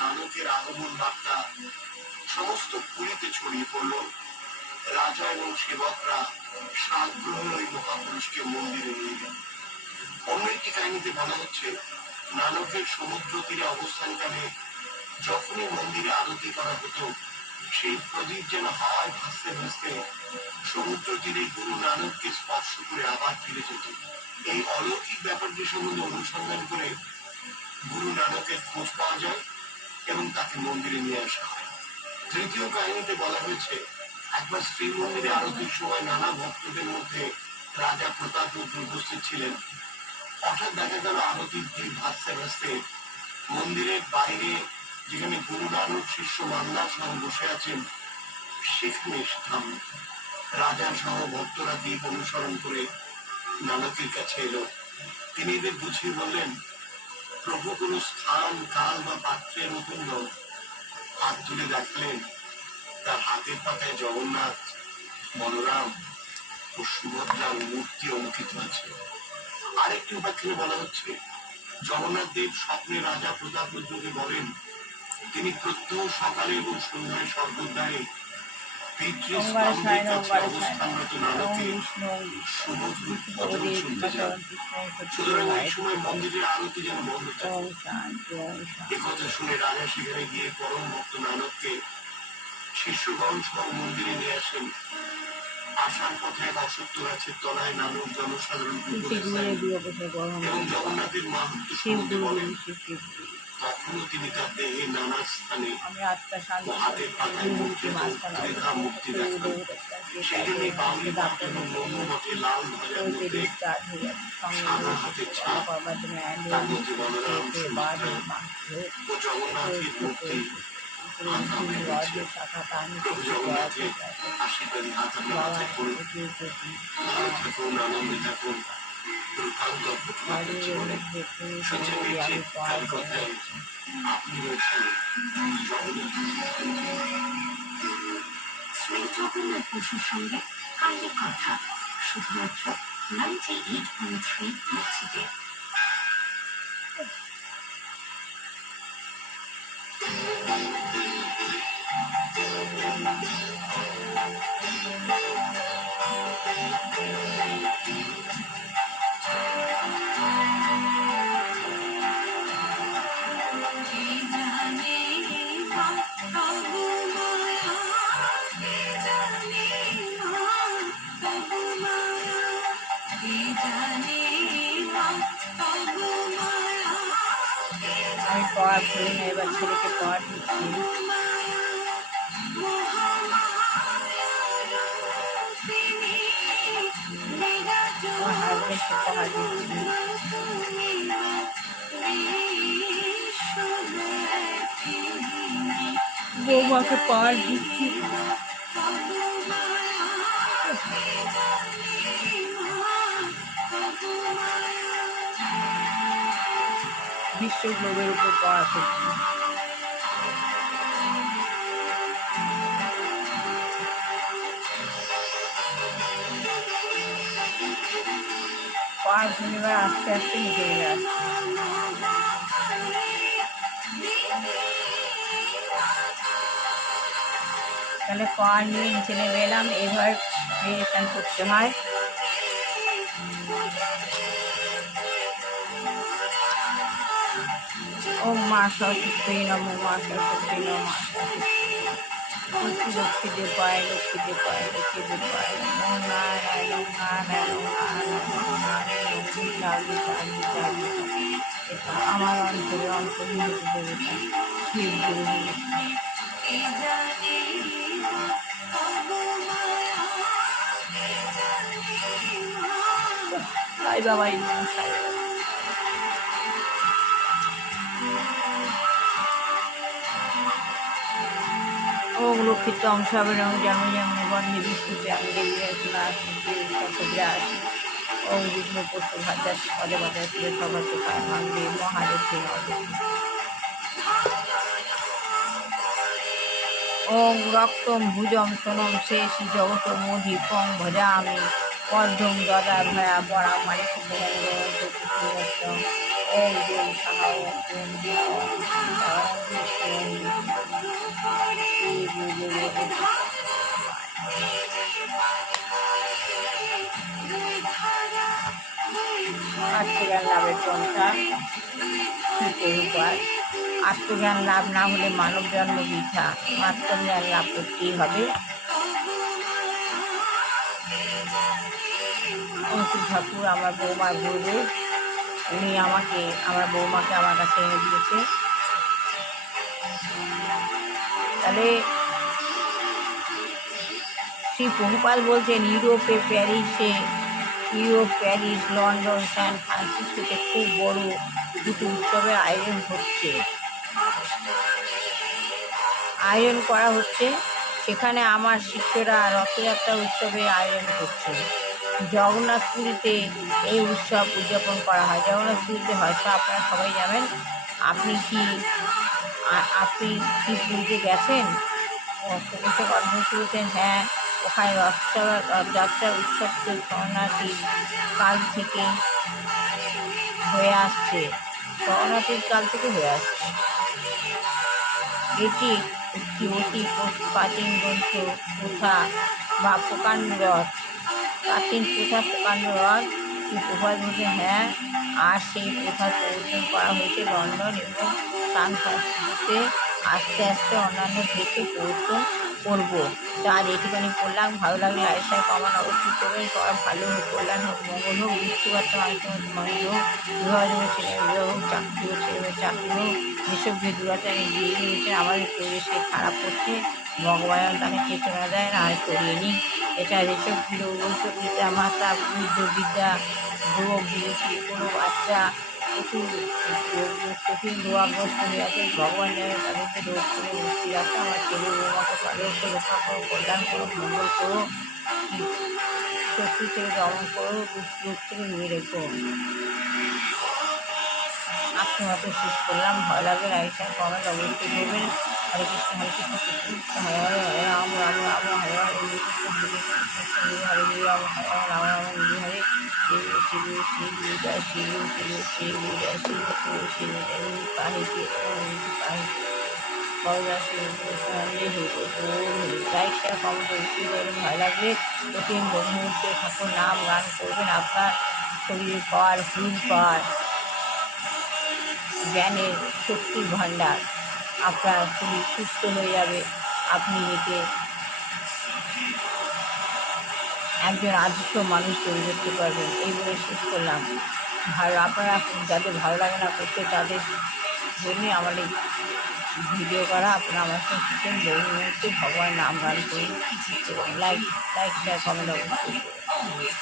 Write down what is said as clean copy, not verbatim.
নানকের আগমন বার্তা সমস্ত পুরীতে ছড়িয়ে পড়ল। রাজা এবং সেবকরা সাগ্রহে ওই মহাপুরুষকে মন্দিরে নিয়ে গেল। অন্য একটি কাহিনীতে বলা হচ্ছে, নানকের সমুদ্র তীরে অবস্থানকালে যখনই মন্দিরে আরতি করা হতো, সেই প্রদীপ যেন হাওয়ায় ভাসতে ভাসতে সমুদ্র তীরে গুরু নানককে স্পর্শ করে আবার ফিরে যেত। এই অলৌকিক ব্যাপারটি সম্বন্ধে অনুসন্ধান করে গুরু নানকের খোঁজ পাওয়া যায় এবং তাকে মন্দিরে নিয়ে আসা হয়। তৃতীয় কাহিনীতে বলা হয়েছে, একবার শ্রীমন্দিরে আরতির সময় নানা ভক্তদের মধ্যে রাজা প্রতাপরুদ্র উপস্থিত ছিলেন। হঠাৎ দেখা গেল আরতির দ্বীপ ভাসতে ভাসতে মন্দিরের বাইরে, যেখানে গুরু নানক শিষ্য মান্দার সহ বসে আছেন, সেখানে এসে থামল। রাজা সহ ভক্তরা দ্বীপ অনুসরণ করে নানকের কাছে এলো। তিনি এদের বুঝিয়ে বললেন, প্রভু কোন স্থান, কাল বা পাত্রের মতন নন। হাত তুলে দেখলেন, তার হাতের পাতায় জগন্নাথ, বলরাম ও সুভদ্রার মূর্তি অঙ্কিত আছে। আরেকটি উপাখ্যানে বলা হচ্ছে, জগন্নাথ দেব স্বপ্নে রাজা প্রতাপরুদ্রকে বলেন, তিনি প্রত্যহ সকালে এবং সন্ধ্যায় স্বর্গদ্বারে পিতৃস্থানদের কাছে অবস্থানরত নানকে সুমধুর ভজন শুনতে যান। সুতরাং এই সময় মন্দিরের আরতি যেন বন্ধ থাকে। একথা শুনে রাজা সেখানে গিয়ে পরম ভক্ত নানককে শিষ্যগণ সহ মন্দিরে নিয়ে আসেন। আসার পথে এক অসত্য গাছের তলায় নানক জনসাধারণকে এবং জগন্নাথের মাহাত্ম্য সম্বন্ধে বলেন। তখনও তিনি তার দেহে নানা স্থানে হাতের পাতায় মুক্তি দেখান। সেই জন্য বাউলি মঠ এবং ব্রহ্ম মঠে লাল ধ্বজার মধ্যে সাদা হাতের ছাপ, তার মধ্যে বলরাম, সুভদ্রা ও জগন্নাথের মূর্তি আঁকা হয়ে রয়েছে। প্রভু জগন্নাথের আশীর্বাদী হাত আমরা মাথায় করুন। ভালো থাকুন, আনন্দে থাকুন। জীবনে সঞ্জয় কাল কথায় আপনি রয়েছেন জগন্নাথ। শ্রী জগন্নাথ বসুর সঙ্গে কালের কথা, শুধুমাত্র 98.3 মিনিটে। আমি পড়া ভুলি না, এবার ছেলেকে পড়া দিচ্ছি। আমার হাজবেন্ডকে পড়া দিচ্ছি। বৌমাকে পড়া দিচ্ছি। বিশ্ব গ্লোবের উপর পড়া করছি। পড়া শনিবার আস্তে আস্তে নিচে চলে আসছে। তাহলে পড়া নিয়ে নিচে নেমে এলাম। এবার মেডিটেশন করতে হয়। ওম মা সরস্বতী নমো, মা সরস্বতী নমো, লক্ষ্মী দেবায়, লক্ষ্মী দেবায়, লক্ষ্মী দেবায় নমো নারায়ণ, নারায়ণ নারায়ণ। এটা আমার অন্তরে অন্তর্নিহিত দেবতা শিব গুরু। সাই বাবাই নমঃ, সাই বাবা। ওম লক্ষিত অংশ হবে রং জন্ম যেমনি বন্ধে বিষ্ণুতে অঙ্গে বিরাজ। ওম বিষ্ণু পুষ্প ভাজাতি পদে পদে শিবে সভা পায় ভাঙ্গে মহাদেব। ওম রক্তম ভুজম সোনম শেষ জগত মোধিপং ভজামি পদ্মম দদা ভয়া পরা মালিক। ওম দেব সাহা, ওম বিষ্ণু আত্মজ্ঞান লাভের পন্থা প্রভুপাদ। আত্মজ্ঞান লাভ না হলে মানব জন্ম বৃথা, আত্মজ্ঞান লাভ করতেই হবে। অঙ্কুর ঠাকুর আমার বৌমার গুরুদেব, উনি আমার বৌমাকে আমার কাছে এনে দিয়েছে। তাহলে শ্রী প্রভুপাল বলছেন ইউরোপ, প্যারিস, লন্ডন, সান ফ্রান্সিসকোতে খুব বড় দুটো উৎসবের আয়োজন করা হচ্ছে। সেখানে আমার শিষ্যরা রথযাত্রা উৎসবের আয়োজন করছে। জগন্নাথপুরীতে এই উৎসব উদযাপন করা হয়। জগন্নাথপুরীতে হয়তো আপনারা সবাই যাবেন। আপনি কি পুরীতে গেছেন? এসে কথা শুনেছেন? হ্যাঁ, ওখানে রথযাত্রা উৎসব তো শরণার্থীর কাল থেকে হয়ে আসছে। এটি একটি অতি প্রাচীন গ্রন্থ প্রথা বা প্রকাণ্ড রথ। প্রভাত বলছে হ্যাঁ, আর সেই প্রথা প্রবর্তন করা হয়েছে লন্ডন এবং সান ফ্রান্সিসকোতে। আস্তে আস্তে অন্যান্য দেশে প্রবর্তন করবো। আজ এটুখানি করলাম। ভালো লাগলে আয়সায় কমান অবশ্যই করবেন। সবার ভালো হোক, কল্যাণ হোক, মঙ্গল হোক, বুঝতে পারছে মানুষ হোক, বিবাহ ছেলে বিবাহ হোক, চাকরি হোক, ছেলে চাকরি হোক। যেসব যে দুরাচারে দিয়ে রয়েছে আমাদের পরিবেশকে খারাপ করছে, ভগবান তাকে চেতনা দেয় না, আর সরিয়ে নিই। এটা যেসব পিতা মাতা বৃদ্ধ বিদ্যা রোগ বিরতি কোনো বাচ্চা প্রচুর কঠিন রোগাগ্রস্ত হয়ে আছে, ভগবান যেন তাদেরকে রোগ করে মুক্তি রাখে। আমার ছেলে বৌমাকে ভালো করে রক্ষা করো, কল্যাণ করো, মঙ্গল করো, শত্রু থেকে দমন করো, রোগ থেকে দূরে রেখো। আত্মহত শেষ করলাম। ভালো লাগবে লাইক কমেন্ট অবশ্যই করবেন। হরে কৃষ্ণ কৃষ্ণ কৃষ্ণ হরে হরে, হরে রাম রাম রাম হরে হরে, হরে কৃষ্ণ কৃষ্ণ হরে হরে রাম রাম রাম হরে হরে, শিব শিব জয় শিব শিব শিব জয় শিব শিব শিব জয় পাহি পাহি লাইক শেয়ার কমেন্ট অবশ্যই করবেন। ভালো লাগলে প্রতি মুহূর্তে ঠাকুর নাম গান করবেন। আপনার শরীরের পাওয়ার, ফুল পাওয়ার, জ্ঞানের শক্তির ভাণ্ডার, আপনার শরীর সুস্থ হয়ে যাবে। আপনি একে একজন আদর্শ মানুষ তৈরি করতে পারবেন। এই বলে শেষ করলাম। আপনারা যাদের ভালো লাগে না করতে, তাদের জন্যই আমার এই ভিডিও করা। আপনারা আমার সঙ্গে শিখেন, বহু মুহূর্তে ভগবান নাম গান করুন। লাইক শেয়ার কমেন্ট অবশ্যই করুন।